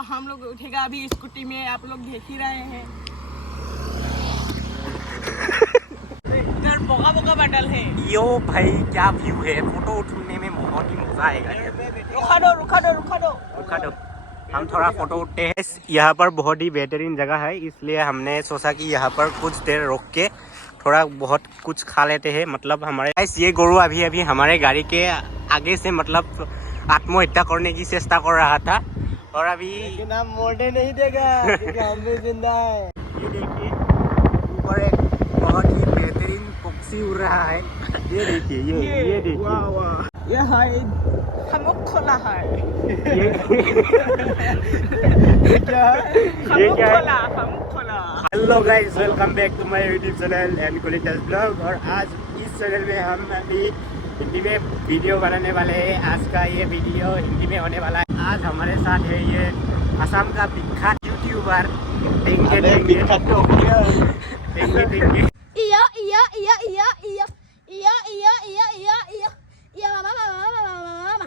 हम लोग उठेगा अभी स्कूटी में, आप लोग देख ही रहे हैं। इधर बोका बोका बादल है। यो भाई क्या व्यू है, फोटो उठने में बहुत ही मजा आएगा। रुका दो रुका दो रुका दो रुका दो, हम थोड़ा फोटो उठते हैं। यहाँ पर बहुत ही बेहतरीन जगह है, इसलिए हमने सोचा कि यहाँ पर कुछ देर रोक के थोड़ा बहुत कुछ खा लेते हैं। मतलब हमारे ये गोरू अभी अभी हमारे गाड़ी के आगे से मतलब आत्महत्या करने की चेष्टा कर रहा था, और अभी लेकिन हम मोड़ने नहीं देगा क्योंकि हम भी जिंदा है। ये देखिए ऊपर एक बहुत ही बेहतरीन पक्षी उड़ रहा है। ये देखिए, ये देखिए, वाह वाह, ये है खमुक खोला है। ये क्या है? खमुक खोला, खमुक खोला। Hello guys, welcome back to my YouTube channel and कोलिटस ब्लॉग। और आज इस चैनल में हम अभी हिंदी में वीडियो बनाने वाले हैं। आज का ये वीडियो हिंदी में होने वाला है। आज हमारे साथ है ये असम का विख्यात यूट्यूबर टेंगे टेंगे टेंगे टेंगे। Iya iya iya iya iya iya iya iya iya iya iya mama mama mama mama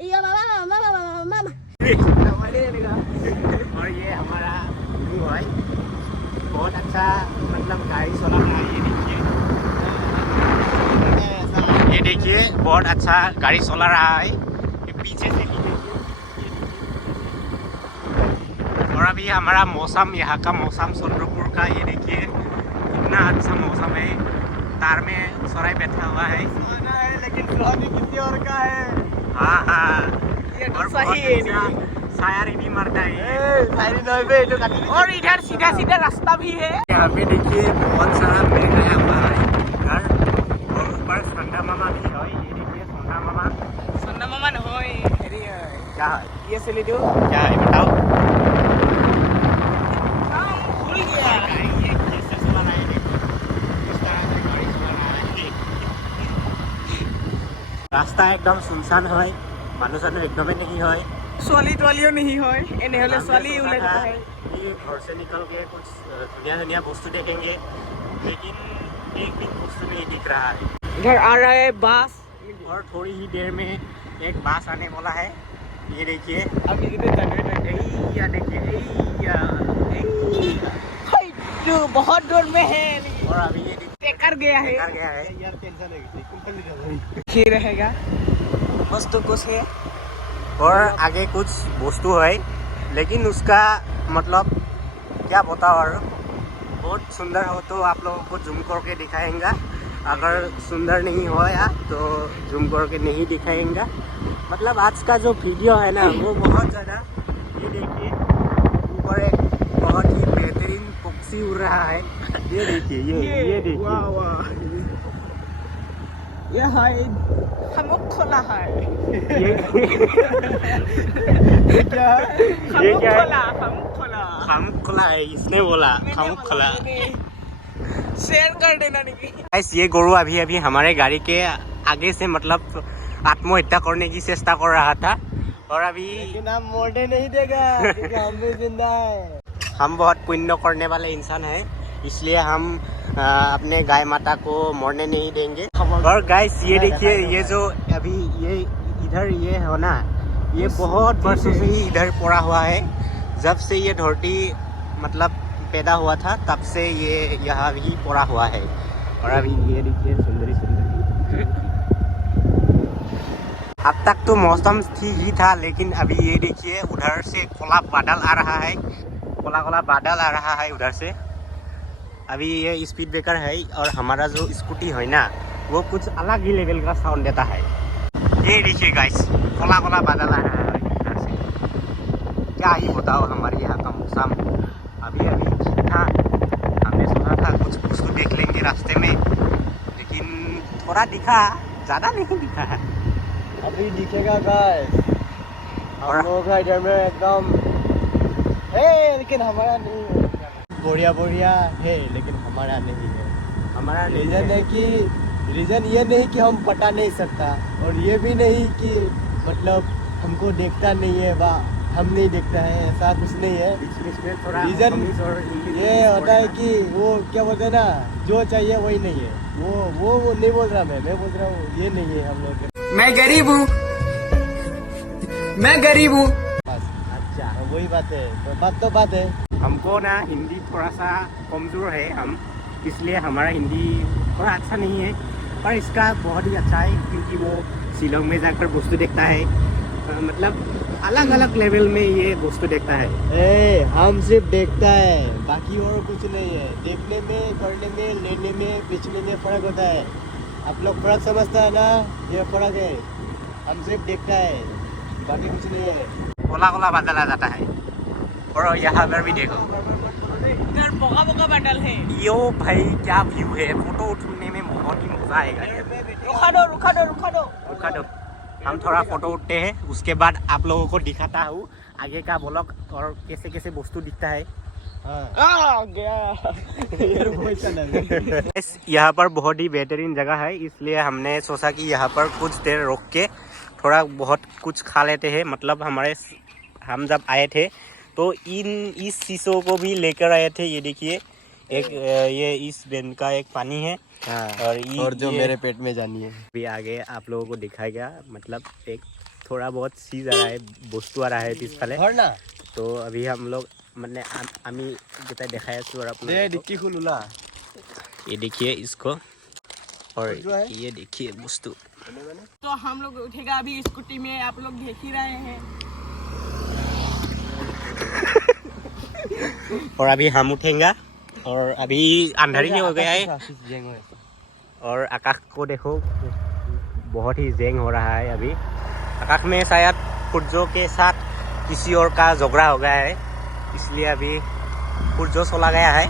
iya mama mama mama mama और ये हमारा गुरु भाई बहुत अच्छा मतलब गाड़ी चला रहा है। ये देखिए बहुत अच्छा गाड़ी चला रहा है। ये पीछे से ही देखिए। और अभी हमारा मौसम, यहाँ का मौसम चंद्रपुर का, ये देखिए कितना अच्छा मौसम है। तार में सराय बैठा हुआ है, लेकिन स्वामी किसी और का है। हाँ हाँ, ये तो और सही है बहुत अच्छा शायरी भी मारता है। सारी नोबे जो काटी। और इधर सीधा सीधा रास्ता भी है। यहाँ पे देखिए बहुत सारा पेड़ लगा हुआ है इधर, और ऊपर संडा मामा भी है। ये देखिए संडा मामा। सन्ना मामा নহয় হেৰি क्या है? ये चली दो। क्या है बताओ? भूल गया। ये कैसे चला रहा है, देखो किस तरह से गाड़ी चला रहा है। रास्ता एकदम सुनसान है, মানুহ চানুহ একদমেই नहीं है। ছোৱালী তোৱালীও नहीं হয়, এনেহলে ছোৱালী ওলাই থকা है। ये घर से निकल के कुछ धुनिया धुनिया वस्तु देखेंगे, लेकिन एक भी वस्तु नहीं दिख रहा है। इधर आ रहा है बस, और थोड़ी ही देर में एक बस आने वाला है। ये देखिए, अभी इधर जाने या देखिए, जो बहुत दूर में है। और अभी ये टेकर गया है, कर गया है। यार टेंशन है ही रहेगा वस्तु कुछ है। और आगे कुछ वस्तु है, लेकिन उसका मतलब क्या बताओ। और बहुत सुंदर हो तो आप लोगों को जूम करके दिखाएंगे, अगर सुंदर नहीं हो या तो जूम करके नहीं दिखाएंगे। मतलब आज का जो वीडियो है ना वो बहुत ज़्यादा, ये देखिए ऊपर एक बहुत ही बेहतरीन पक्षी उड़ रहा है। ये देखिए, ये देखिए, वाह वाह, ये है खमुक खोला है। ये क्या है? खमुक क्या है? खोला, खमुक खोला। खामुक खुला है, इसने बोला खामुक खुला। शेयर कर देना नहीं। गाइस, ये गोरू अभी अभी हमारे गाड़ी के आगे से मतलब आत्महत्या करने की चेष्टा कर रहा था, और अभी लेकिन हम मोड़ने नहीं देगा क्योंकि हम भी जिंदा है। हम बहुत पुण्य करने वाले इंसान हैं, इसलिए हम अपने गाय माता को मरने नहीं देंगे। और गाइस ये देखिए, ये जो अभी ये इधर ये है ना, ये बहुत वर्षों से ही इधर पड़ा हुआ है। जब से ये धरती मतलब पैदा हुआ था तब से ये यहाँ भी पड़ा हुआ है। और अभी ये देखिए सुंदरी सुंदरी। अब तक तो मौसम ठीक ही था, लेकिन अभी ये देखिए उधर से कोला बादल आ रहा है, कोला कोला बादल आ रहा है उधर से। अभी ये स्पीड ब्रेकर है, और हमारा जो स्कूटी है ना वो कुछ अलग ही लेवल का साउंड देता है। ये देखिए गाइस, कोला कोला बादल आ रहा है इधर से। क्या ही बताओ हमारे यहाँ का मौसम। अभी अभी ठीक था, हमने सोचा था कुछ कुछ तो देख लेंगे रास्ते में, लेकिन थोड़ा दिखा, ज़्यादा नहीं दिखा है। अभी दिखेगा गाइस, और हम लोग का इधर में एकदम है, लेकिन हमारा नहीं है। बढ़िया बढ़िया है, लेकिन हमारा नहीं है। हमारा रीजन है कि रीजन ये नहीं कि हम पटा नहीं सकता, और ये भी नहीं कि मतलब हमको देखता नहीं है, हम नहीं देखता है, ऐसा कुछ नहीं है। बीच में थोड़ा रीजन इंग्लिश और हिंदी ये होता है कि वो क्या बोलते हैं ना, जो चाहिए वही नहीं है। वो नहीं बोल रहा, मैं बोल रहा हूँ ये नहीं है हम लोग। मैं गरीब हूँ, मैं गरीब हूँ। बस अच्छा, वही बात है, तो बात है। हमको ना हिंदी थोड़ा सा कमज़ोर है हम, इसलिए हमारा हिंदी थोड़ा अच्छा नहीं है, पर इसका बहुत ही अच्छा है क्योंकि वो शिलोंग में जाकर वस्तु देखता है, मतलब अलग अलग लेवल में ये वस्तु देखता है। हम सिर्फ देखता है, बाकी और कुछ नहीं है। देखने में, करने में, लेने में, बेचने में फर्क होता है। आप लोग फर्क समझता है ना, ये फर्क है। हम सिर्फ देखता है, बाकी कुछ नहीं है। कोला कोला बादल आ जाता है और यहाँ पर भी देखो इधर बोका बोका बादल है। यो भाई क्या व्यू है, फोटो उठने में बहुत ही मजा आएगा। रुका दो रुका दो रुका दो रुका दो, हम थोड़ा फोटो उठते हैं, उसके बाद आप लोगों को दिखाता हूँ आगे का ब्लॉग और कैसे कैसे वस्तु दिखता है। आ गया। यहाँ पर बहुत ही बेहतरीन जगह है, इसलिए हमने सोचा कि यहाँ पर कुछ देर रुक के थोड़ा बहुत कुछ खा लेते हैं। मतलब हम जब आए थे तो इस शीशों को भी लेकर आए थे। ये देखिए एक ये इस बेन का एक पानी है और जो मेरे पेट में जानी है। भी आगे आप लोगों को दिखाएगा, मतलब एक थोड़ा बहुत चीज आ रहा है, वस्तु आ रहा है पिछले। तो अभी हम लोग मैंने आमी जैसे दिखाया और आप ये देखिए इसको, और ये देखिए वस्तु। तो हम लोग उठेगा अभी स्कूटी में, आप लोग देख ही रहे हैं। और अभी हम उठेंगे और अभी अंधारी हो गया है और आकाश को देखो बहुत ही जेंग हो रहा है। अभी आकाश में शायद पुर्जो के साथ किसी और का झगड़ा हो गया है, इसलिए अभी पुर्जो सोला गया है।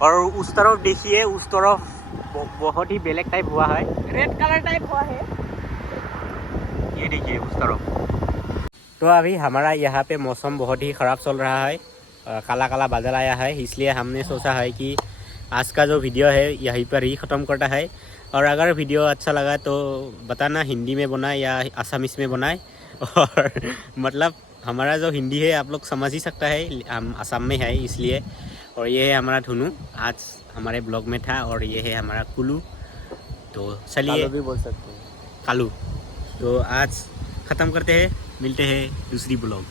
और उस तरफ देखिए, उस तरफ बहुत ही ब्लैक टाइप हुआ है, रेड कलर टाइप हुआ है। ये देखिए उस तरफ। तो अभी हमारा यहाँ पे मौसम बहुत ही ख़राब चल रहा है, काला काला बादल आया है, इसलिए हमने सोचा है कि आज का जो वीडियो है यहीं पर ही ख़त्म करता है। और अगर वीडियो अच्छा लगा तो बताना हिंदी में बनाए या आसामीस में बनाए। और मतलब हमारा जो हिंदी है आप लोग समझ ही सकता है, हम असम में है इसलिए। और ये है हमारा धुनु, आज हमारे ब्लॉग में था, और ये है हमारा कुलू। तो चलिए भी बोल सकते हैं, कालू। तो आज ख़त्म करते हैं, मिलते हैं दूसरी ब्लॉग।